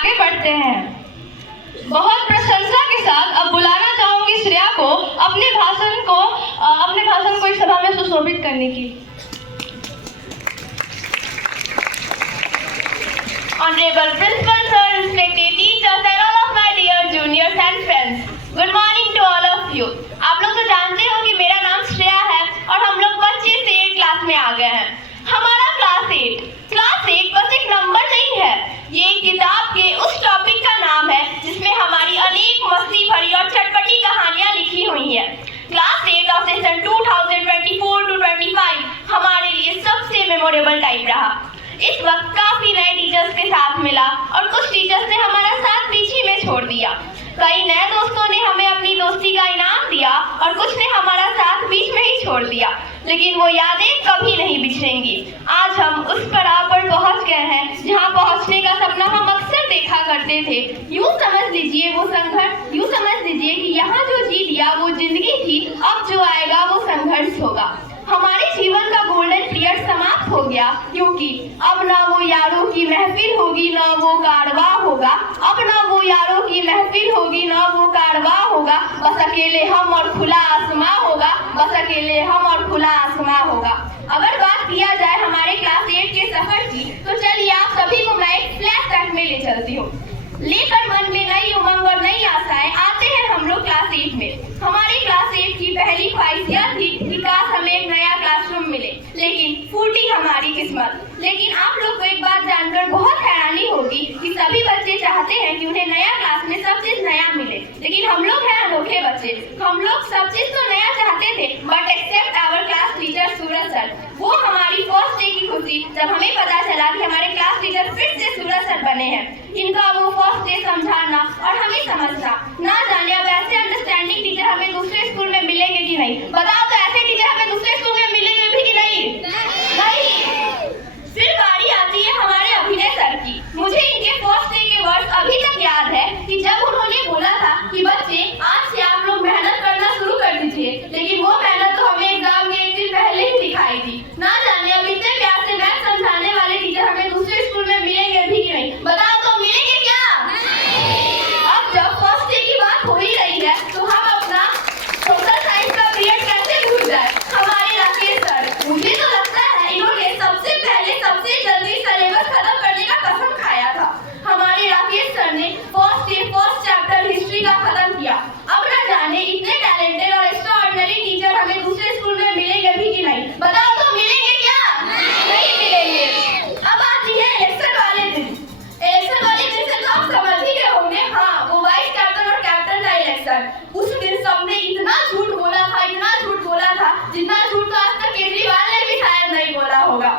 आगे बढ़ते हैं। बहुत प्रशंसा के साथ अब बुलाना चाहूंगी श्रेया को अपने भाषण को इस सभा में सुशोभित करने की। Honorable Principal Sir, respected teachers and all of my dear juniors and friends, good morning to all of you. आप लोग तो जानते हो कि मेरा नाम श्रेया है और हम लोग बच्चे से 8 क्लास में आ गए हैं। हमारा क्लास 8 बस एक नंबर नहीं है, ये किताब के उस टॉपिक का नाम है जिसमें हमारी अनेक मस्ती भरी और चटपटी कहानियां लिखी हुई हैं। क्लास 8 ऑफ सेशन 2024-25 हमारे लिए सबसे मेमोरेबल टाइम रहा। इस वक्त काफी नए टीचर्स के साथ मिला और कुछ टीचर्स ने हमारा साथ बीच ही में छोड़ दिया। कई नए दोस्तों ने हमें अपनी दोस्ती का इनाम दिया और कुछ ने हमारा साथ बीच में ही छोड़ दिया, लेकिन वो यादें कभी नहीं बिछड़ेंगी। आज हम उस पड़ाव पर पहुंच गए हैं जहां पहुंचने का सपना हम अक्सर देखा करते थे। यूं समझ लीजिए कि यहाँ जो जी लिया वो जिंदगी थी, अब जो आएगा वो संघर्ष होगा। हमारे जीवन का गोल्डन पीरियड समाप्त हो गया, क्योंकि अब ना वो यारों की महफिल होगी ना वो कारवा होगा। बस अकेले हम और खुला आसमां होगा। अगर बात किया जाए हमारे क्लास 8 के सफर की, तो चलिए आप सभी को मैं एक फ्लैशबैक में ले चलती हूँ। लेकर मन में नई उमंग और नई आशाएं आते हैं हम लोग क्लास 8 में। हमारे क्लास 8 की पहली ख्वाहिश यह थी कि काश हमें एक नया क्लासरूम मिले, लेकिन फूटी हमारी किस्मत। लेकिन आप लोग को एक बात जानकर बहुत हैरानी होगी कि सभी बच्चे चाहते हैं कि उन्हें नया क्लास में सब चीज नया मिले, लेकिन हम लोग हैं अनोखे बच्चे। हम लोग सब चीज तो नया चाहते थे, but except our class teacher Suraj sir. वो हमारी फर्स्ट डे की खुशी जब हमें पता चला कि हमारे क्लास टीचर फिर से सूरज सर बने हैं। इनका वो फर्स्ट डे समझाना और हमें समझना, ना जाने अब ऐसे अंडरस्टैंडिंग टीचर हमें दूसरे स्कूल में मिलेंगे कि नहीं। बताओ तो ऐसे टीचर हमें दूसरे स्कूल में मिलेंगे भी कि नहीं? फिर बारी आती है हमारे अभिनय सर की। मुझे इनके फर्स्ट डे के वर्ड्स अभी तक याद है कि जब उन्होंने बोला था कि बच्चे आज से आप लोग मेहनत करना शुरू कर दीजिए, लेकिन वो मेहनत तो हमें एग्जाम के एक दिन पहले ही दिखाई थी। ना जाने अब इतने प्यार से मैथ समझाने वाले टीचर हमें दूसरे स्कूल में मिलेंगे भी कि नहीं। बताओ तो मिलेंगे क्या? अब जब फर्स्ट डे की बात हो ही रही है तो हम अपना सोशल साइंस का पीरियड कैसे भूल जाए। हमारे राकेश सर, मुझे तो लगता है इन्होंने सबसे जल्दी सिलेबस खत्म करने का कसम खाया था। हमारे राकेश सर ने फर्स्ट चैप्टर हिस्ट्री का खत्म किया। अब ना जाने इतने टैलेंटेड और एक्स्ट्राऑर्डिनरी टीचर हमें दूसरे स्कूल में मिलेंगे भी कि नहीं। बताओ तो मिलेंगे क्या? नहीं मिलेंगे। अब आती है इलेक्शन वाले दिन से तो आप समझ ही गए होंगे। हाँ, वो वाइस कैप्टन और कैप्टन का इलेक्शन। उस दिन सबने इतना झूठ बोला था जितना झूठ तो आज तक केजरीवाल ने भी शायद नहीं बोला होगा।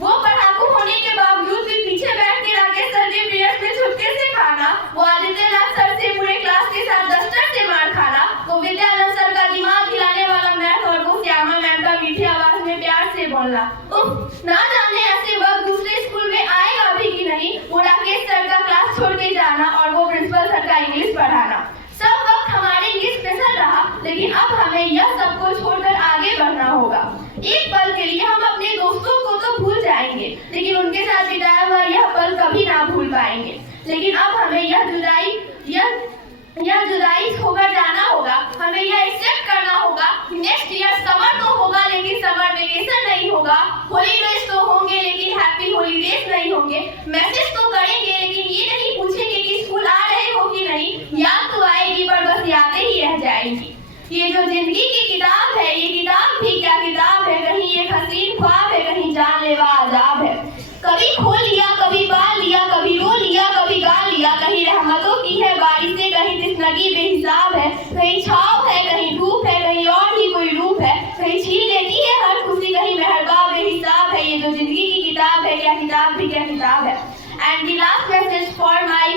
वो पढ़ाकू होने के बावजूद भी पीछे बैठ के राकेश सर के पीरियड में छुपके से खाना, वो आदित्यनाथ सर से पूरे क्लास के साथ डस्टर से मार खाना, वो विद्यानंद सर का दिमाग हिलाने वाला मैथ और वो श्यामा मैम का मीठी आवाज में प्यार से बोलना। ना जाने ऐसे वक्त दूसरे स्कूल में आएगा भी कि नहीं। वो राकेश सर का क्लास छोड़ के जाना और वो प्रिंसिपल सर का इंग्लिश पढ़ाना। सब वक्त हमारे इंग्लिश स्पेशल रहा, लेकिन अब हमें यह सब कुछ छोड़कर आगे बढ़ना होगा। एक पल के लिए हम अपने दोस्तों को तो भूल जाएंगे, लेकिन उनके साथ बिताया हुआ यह पल कभी ना भूल पाएंगे। लेकिन अब हमें यह जुदाई होकर जाना होगा। हमें यह एक्सेप्ट करना होगा कि नेक्स्ट ईयर समर तो होगा, लेकिन समर वेकेशन नहीं होगा। हॉलीडेज तो होंगे, लेकिन हैप्पी हॉलीडेज नहीं होंगे। मैसेज तो करेंगे, लेकिन ये नहीं पूछेंगे कि स्कूल आ रहे हो कि नहीं। याद तो आएगी, पर बस यादें ही रह जाएंगी। ये जो जिंदगी की किताब है, ये किताब भी क्या किताब है। कहीं एक हसीन ख्वाब है, कहीं जानलेवा अजाब है। कभी खोल लिया, कभी बाल लिया, कभी रो लिया, कभी गा लिया। कहीं रहमतों की है बारिशें, कहीं तिसनगी बेहिसाब है। कहीं छाव है, कहीं धूप है, कहीं और ही कोई रूप है। कहीं छीन लेती है हर खुशी, कहीं मेहरबा बेहिसाब है। ये जो जिंदगी की किताब है, क्या किताब भी क्या किताब है। And the last message for my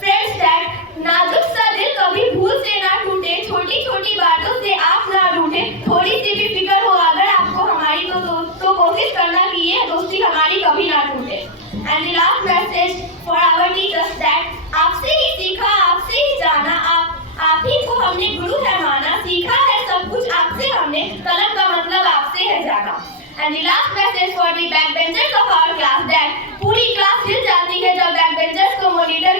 friends that नाजुक सा दिल कभी भूल से ना टूटे, छोटी छोटी बातों से आप ना रूठे। थोड़ी सी भी फिक्र हो अगर आपको हमारी तो कोशिश करना कि ये दोस्ती हमारी कभी ना टूटे। And the last message for our teachers that आपसे ही सीखा, आपसे ही जाना, आप ही को हमने गुरु है माना। सीखा है सब कुछ आपसे हमने, कलम का मतलब आपसे है जाना। And the last message for the back benchers of our class that पूरी क्लास हिल जाती है जब बैक बेंचर्स को मॉनिटर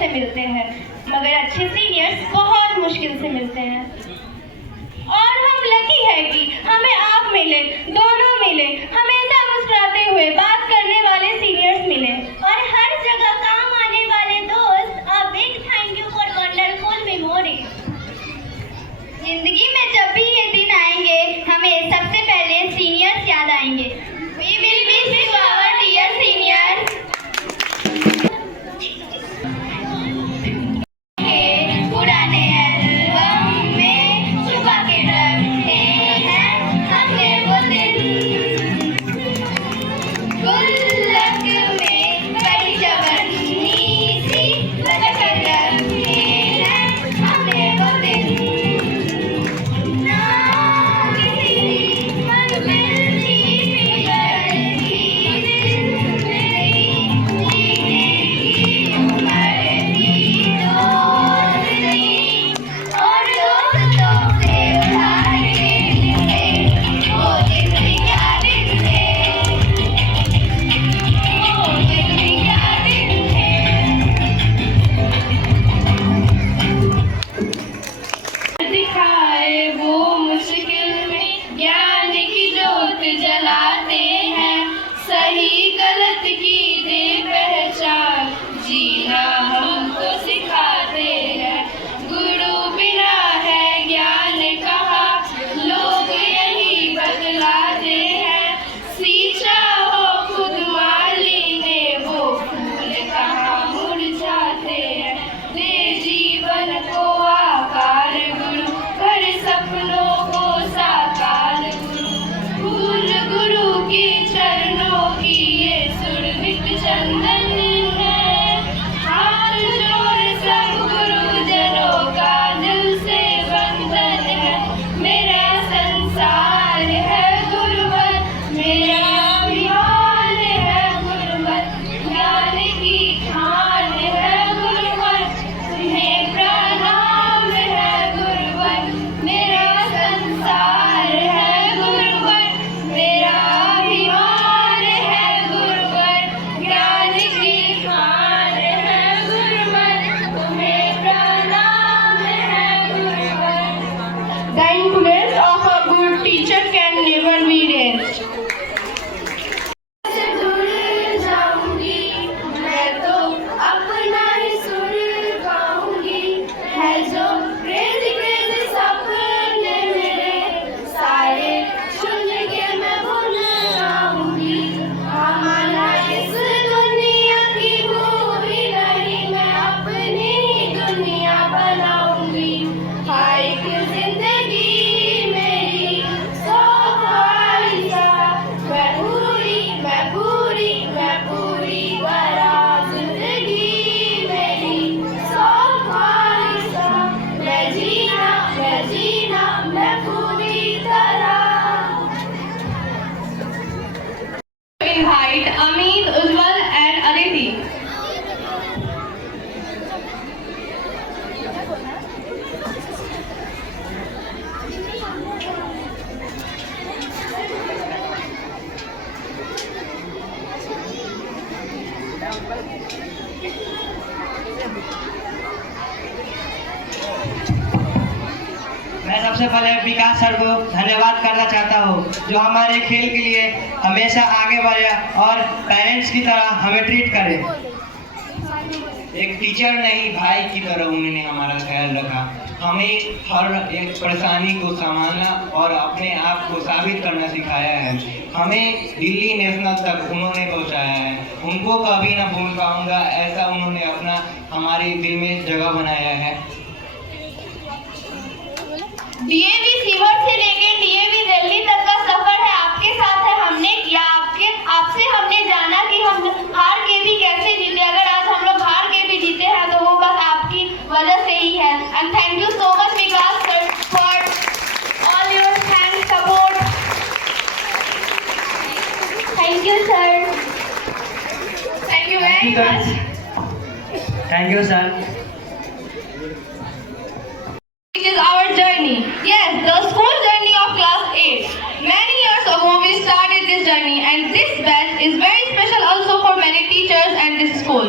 से मिलते हैं, मगर अच्छे सीनियर्स बहुत मुश्किल से मिलते हैं। और हम लकी है कि हमें आप मिले, दोनों मिले, हमेशा मुस्कुराते हुए बात करने वाले सीनियर्स मिले, और हर जगह काम आने वाले दोस्त। A big thank you for wonderful memory. जिंदगी में जब भी ये दिन आएंगे, हमें सबसे पहले सीनियर्स याद आएंगे। We will miss you, our dear seniors. पुराने एल्बम में छुपा के रखे हैं हमने वो दिन, गुल्लक में कई जवानी सी बचा के रखे हैं हमने वो दिन। ना किसी मंजिल की फिक्र थी दिल में, जीने की उम्र थी दोस्त नहीं, और दोस्तों से उधार के दिन थे, वो दिन भी क्या दिन थे, वो दिन भी क्या दिन थे। दिखाए वो मुश्किल में ज्ञान की जोत जलाते हैं, सही गलत की दे पहचान, जीना हमको सिखाते हैं। गुरु बिना है ज्ञान कहा, लोग यही बतलाते हैं। सींचा हो खुद माली ने, वो फूल कहाँ मुरझाते हैं। दे जीवन को आकार गुरु, कर सपनों को साकार गुरु, फूल गुरु की चरणों की ये सुरभित चंदन है। हाथ जोड़ सब गुरुजनों का दिल से बंधन है। मेरा संसार है गुरुवर, मेरा अभिमान है गुरुवर, ज्ञान की खान है गुरुवर, तुम्हें प्रणाम है गुरुवर। मेरा संसार है गुरुवर, मेरा अभिमान है गुरुवर, ज्ञान की खान है गुरुवर, तुम्हें प्रणाम है गुरुवर। The influence of a good teacher can never be raised. से जुड़ जाऊंगी मैं तो अपना ही सुर गाऊंगी, है जो क्रेजी क्रेजी सपने मेरे सारे सुन के मैं भूल जाऊंगी। हमारा इस दुनिया की मूवी नहीं, मैं अपनी दुनिया बनाऊंगी। हाय कि जिंदगी मेरी सौ ख्वाहिशा, मैं पूरी करा जिंदगी मेरी सौ ख्वाहिशा, मैं जीना मैं पूरी तरह। Invite Amit, Ujjwal and Aditi. मैं सबसे पहले विकास सर को धन्यवाद करना चाहता हूँ, जो हमारे खेल के लिए हमेशा आगे बढ़े और पेरेंट्स की तरह हमें ट्रीट करे। एक टीचर नहीं, भाई की तरह उन्होंने हमारा ख्याल रखा। हमें हर एक परेशानी को संभालना और अपने आप को साबित करना सिखाया है। हमें दिल्ली नेशनल तक उन्होंने पहुंचाया है। उनको कभी ना भूल पाऊंगा, ऐसा उन्होंने अपना हमारे दिल में जगह बनाया है। डीएवी सीवर से लेके डीएवी दिल्ली तक का सफर है आपके साथ है। हमने किया आपसे हमने जाना कि हम हार के भी कैसे जीते। अगर आज हम लोग हार के भी जीते हैं तो वो बस आपकी वजह से ही है। And thank you so much Vikas sir for all your thanks support. Thank you sir. Thank you very much. Thank you sir. It is our journey. Yes, the school journey of class 8. Many years ago we started this journey, and this batch is very special also for many teachers and this school.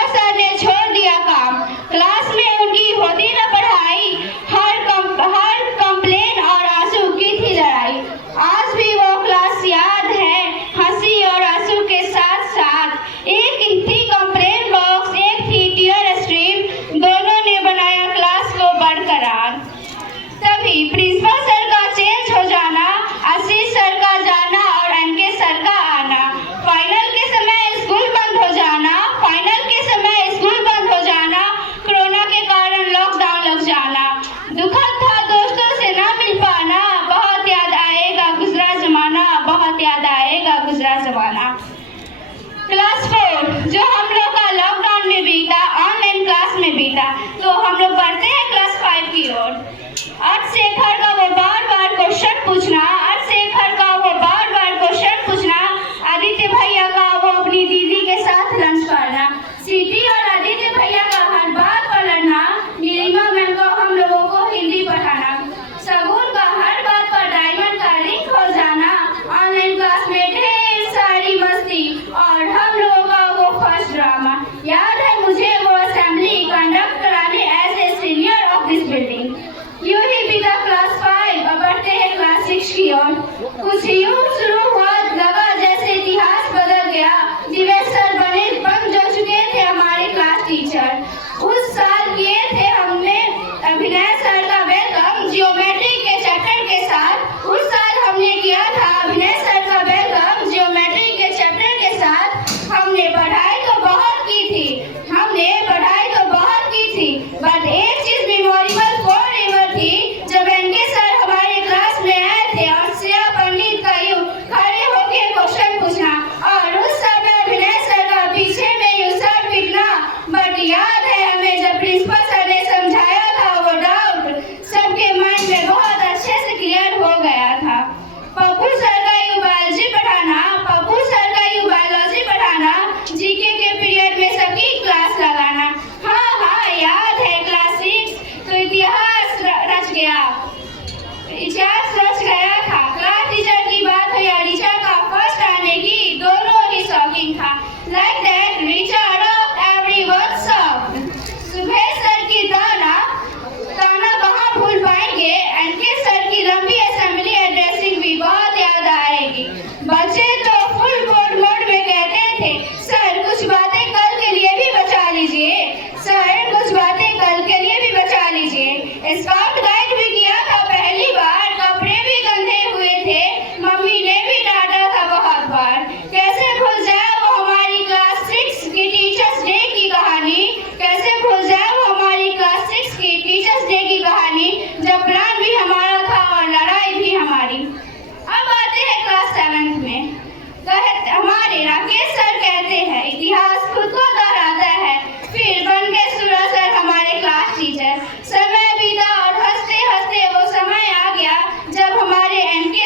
Shiva sir ने छोड़ दिया काम, class में उनकी होती न पढ़ाई, हर complain और आंसू की थी लड़ाई। आज भी वो क्लास याद है, हंसी और आंसू के साथ साथ। एक थी कंप्लेन बॉक्स, एक थी टीयर स्ट्रीम, दोनों ने बनाया क्लास को बरकरार। तभी प्रिंसिपल सर का चेंज हो जाना, आशीष सर का जाना और एनके सर का आना, फाइनल के समय स्कूल बंद हो जाना, कोरोना के कारण लॉकडाउन लग जाना। दुखद था दोस्तों से ना मिल पाना, बहुत याद आएगा गुजरा जमाना, बहुत याद आएगा गुजरा जमाना। क्लास 4 जो हम लोग का लॉकडाउन में बीता, ऑनलाइन क्लास में बीता, तो हम लोग बढ़ते हैं क्लास 5 की ओर। अर्धशेखर का वो बार बार क्वेश्चन पूछना, आदित्य भैया का वो अपनी दीदी के साथ लंच करना, सीटी और आदित्य भैया का हर बात पर लड़ना, नीलिमा मैम को हम लोगों को हिंदी पढ़ाना, सगुन का हर बात पर डायमंड का रिंग हो जाना, ऑनलाइन क्लास में ढेर सारी मस्ती और हम लोगों का वो फर्स्ट ड्रामा। याद है मुझे वो असेंबली कंडक्ट कराने as a senior of this building. यूं ही बीता क्लास 5, अब बढ़ते हैं क्लास 6 की ओर। कुछ यूं शुरू हुआ, लगा जैसे इतिहास बदल गया। दिवेश सर बन जो चुके थे हमारे क्लास टीचर। उस साल किए थे हमने अभिनय सर का वेलकम जियोमेट्री के चैप्टर के साथ। उस साल हमने किया था अभिनय सर का वेलकम जियोमेट्री के चैप्टर के साथ। हमने पढ़ाई तो बहुत की थी, बट एक चीज मेमोरेबल फॉरएवर थी, जब एनके सर हमारे क्लास में आए थे और श्रेया पंडित का यूं खड़े होके क्वेश्चन पूछना और उस समय अभिनय सर का पीछे में यूं सर पीटना। बट याद है हमें जब प्रिंसिपल सर ने समझाया था, वो डाउट सबके माइंड में बहुत अच्छे से क्लियर हो गया था। पप्पू सर का यूं बायोलॉजी पढ़ाना, जीके के पीरियड में सबकी क्लास लगाना। हाँ याद है क्लास 6 तो इतिहास रच गया था। क्लास टीचर की बात है या ऋचा का फर्स्ट आने की, दोनों ही शॉकिंग था। Like that Richa adopt everyone सब। सुबह सर की ताना कहाँ भूल पाएंगे, एनके सर की लंबी असेंबली एड्रेसिंग भी बहुत याद आएगी। बच्चे तो फुल मोड में कहते थे, सर कुछ बातें कल के लिए भी बचा लीजिए। स्काउट गाइड भी किया था पहली बार, कपड़े भी गंदे हुए थे, मम्मी ने भी डांटा था बहुत बार। कैसे भूल जाए वो हमारी क्लास 6 की टीचर्स डे की कहानी, जब प्लान भी हमारा था और लड़ाई भी हमारी। अब आते हैं क्लास 7 में। हमारे राकेश सर कहते हैं इतिहास खुद को दोहराता है, फिर बन गए सूरज सर हमारे क्लास टीचर। समय बीता और हंसते हंसते वो समय आ गया जब हमारे एनके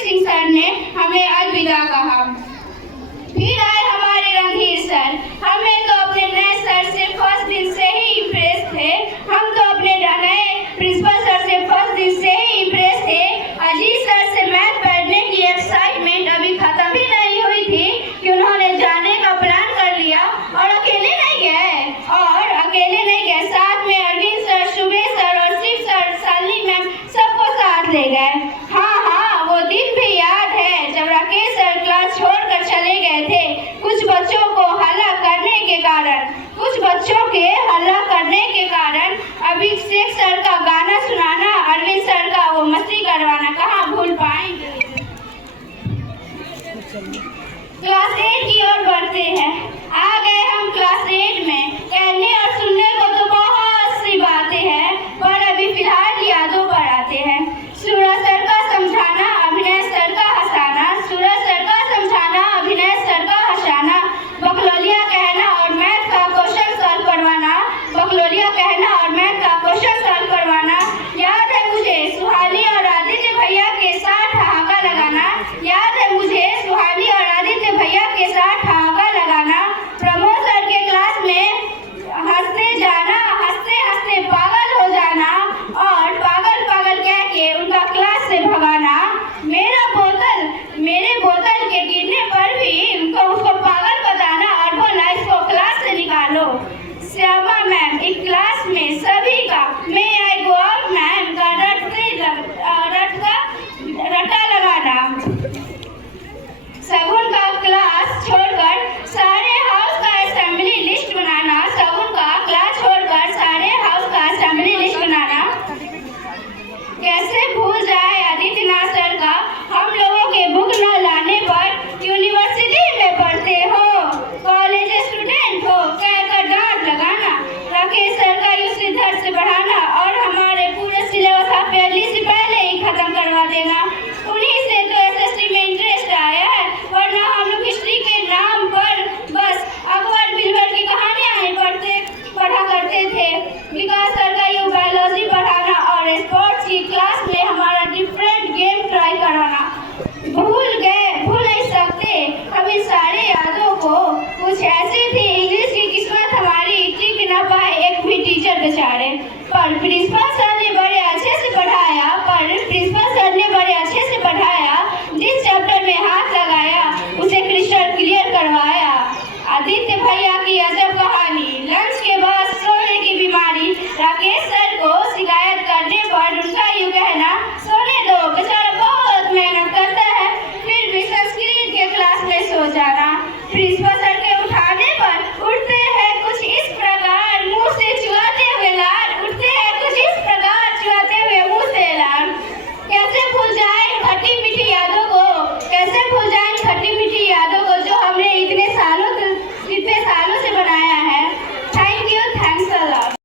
सिंह सर ने हमें अलविदा कहा। फिर आए हमारे रणधीर सर। हमें तो अपने नए सर से फर्स्ट दिन से ही इम्प्रेस थे, प्रिंसिपल सर से फर्स्ट दिन से ही इम्प्रेस थे। अजीत सर से मैथ पढ़ने की एक्साइटमेंट अभी खत्म भी नहीं हुई थी कि उन्होंने जाने का प्लान कर लिया और अकेले नहीं गए, साथ में अरविंद सर, शुभे सर और शिव सर, शालिनी मैम सबको साथ ले गए। हाँ वो दिन भी याद है जब राकेश सर क्लास छोड़कर चले गए थे। कुछ बच्चों के हल्ला करने के कारण अभिषेक सर का गाना सुनाना, अरविंद सर का वो मस्ती करवाना कहाँ भूल पाएंगे। क्लास 8 की ओर बढ़ते हैं। आ गए हम क्लास 8 में। कहने और सुनने को तो बहुत सी बातें हैं, पर अभी फिलहाल यादों पर आते हैं। सूरज सर का समझाना, अभिनय सर का हंसाना, बकलोलिया कहना और मैथ का क्वेश्चन सॉल्व करवाना। याद है मुझे सुहानी और आदित्य भैया के साथ ठहाका लगाना। प्रमोद सर के क्लास में वालों, श्यामा मैम एक क्लास में सभी का मे आई गो आउट मैम का रटा लगाना, सगुन का क्लास छोड़कर सारे